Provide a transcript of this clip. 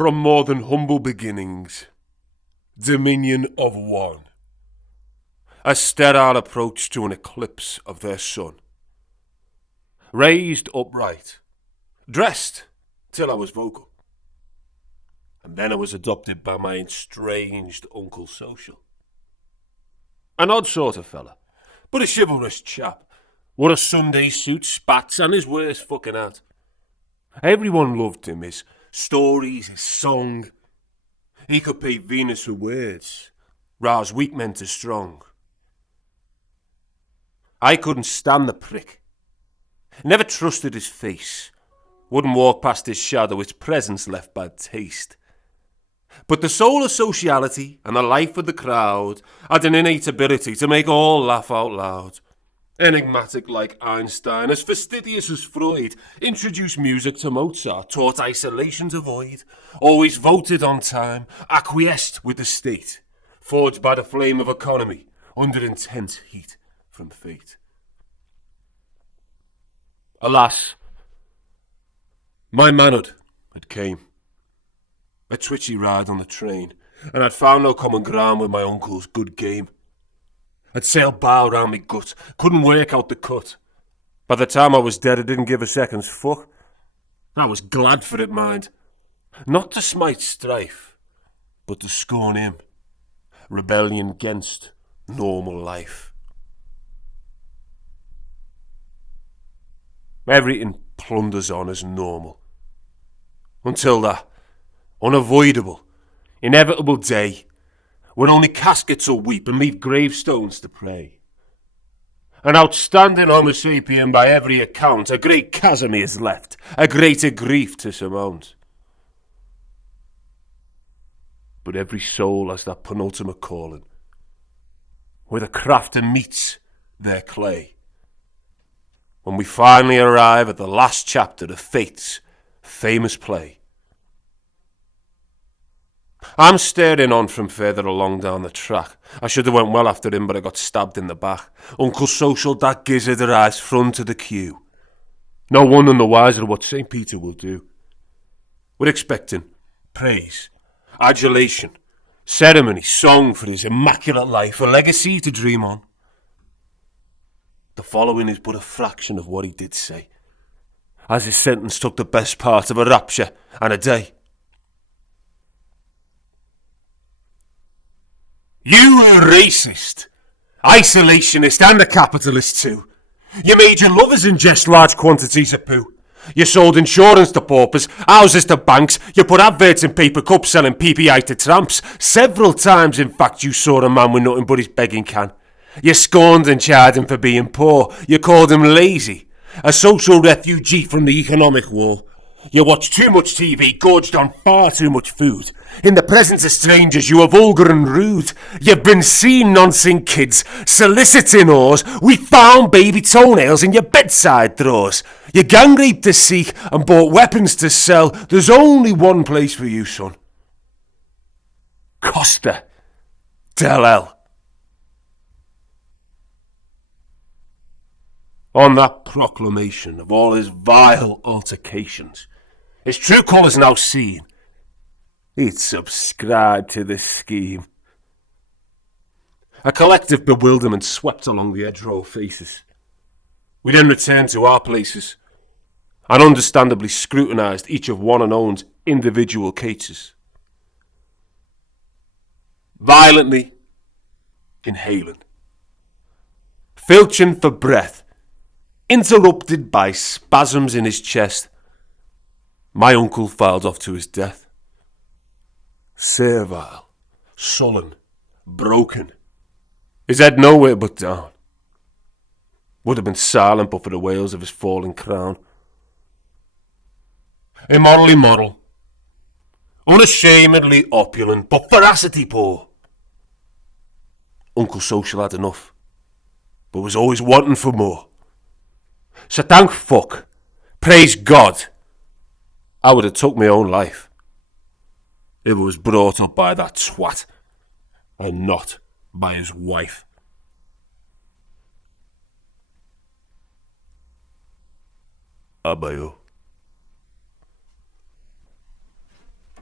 from more than humble beginnings, dominion of one, a sterile approach to an eclipse of their sun. Raised upright, dressed till I was vocal, and then I was adopted by my estranged UncleSocial. An odd sort of fella, but a chivalrous chap. Wore a Sunday suit, Spats, and his worst fucking hat. Everyone loved him, his stories, his song. He could paint Venus with words, rouse weak men to strong. I couldn't stand the prick. Never trusted his face. Wouldn't walk past his shadow, his presence left bad taste. But the soul of sociality and the life of the crowd had an innate ability to make all laugh out loud. Enigmatic like Einstein, as fastidious as Freud, introduced music to Mozart, taught isolation to avoid, always voted on time, acquiesced with the state, forged by the flame of economy, under intense heat from fate. Alas, my manhood had came. A twitchy ride on the train, and I'd found no common ground with my uncle's good game. I'd sailed bow round me gut, couldn't work out the cut. By the time I was dead, I didn't give a second's fuck. I was glad for it, mind. Not to smite strife, but to scorn him. Rebellion against normal life. Everything plunders on as normal. Until that unavoidable, inevitable day when only caskets will weep and leave gravestones to pray. An outstanding Homo sapien by every account, a great chasm he has left, a greater grief to surmount. But every soul has that penultimate calling, where the crafter meets their clay. When we finally arrive at the last chapter of fate's famous play. I'm staring on from further along down the track. I should have went well after him, but I got stabbed in the back. UncleSocial, that gizzard, arrives front of the queue. No one none the wiser of what St. Peter will do. We're expecting praise, adulation, ceremony, song for his immaculate life, a legacy to dream on. The following is but a fraction of what he did say, as his sentence took the best part of a rapture and a day. You were racist, isolationist and a capitalist too. You made your lovers ingest large quantities of poo. You sold insurance to paupers, houses to banks. You put adverts in paper cups selling PPI to tramps. Several times, in fact, you saw a man with nothing but his begging can. You scorned and chided him for being poor. You called him lazy, a social refugee from the economic war. You watched too much TV, gorged on far too much food. In the presence of strangers, you were vulgar and rude. You've been seen noncing kids, soliciting whores. We found baby toenails in your bedside drawers. You gang raped to seek and bought weapons to sell. There's only one place for you, son. Costa del El. On that proclamation of all his vile altercations, his true colours now seen, he'd subscribed to the scheme. A collective bewilderment swept along the hedgerow faces. We then returned to our places and understandably scrutinised each of one and own's individual cases. Violently inhaling, filching for breath, interrupted by spasms in his chest, my uncle filed off to his death. Servile, sullen, broken, his head nowhere but down. Would have been silent but for the wails of his falling crown. Immoral, unashamedly opulent, but veracity poor. UncleSocial had enough, but was always wanting for more. So thank fuck, praise God, I would have took my own life if it was brought up by that twat and not by his wife. Abayo.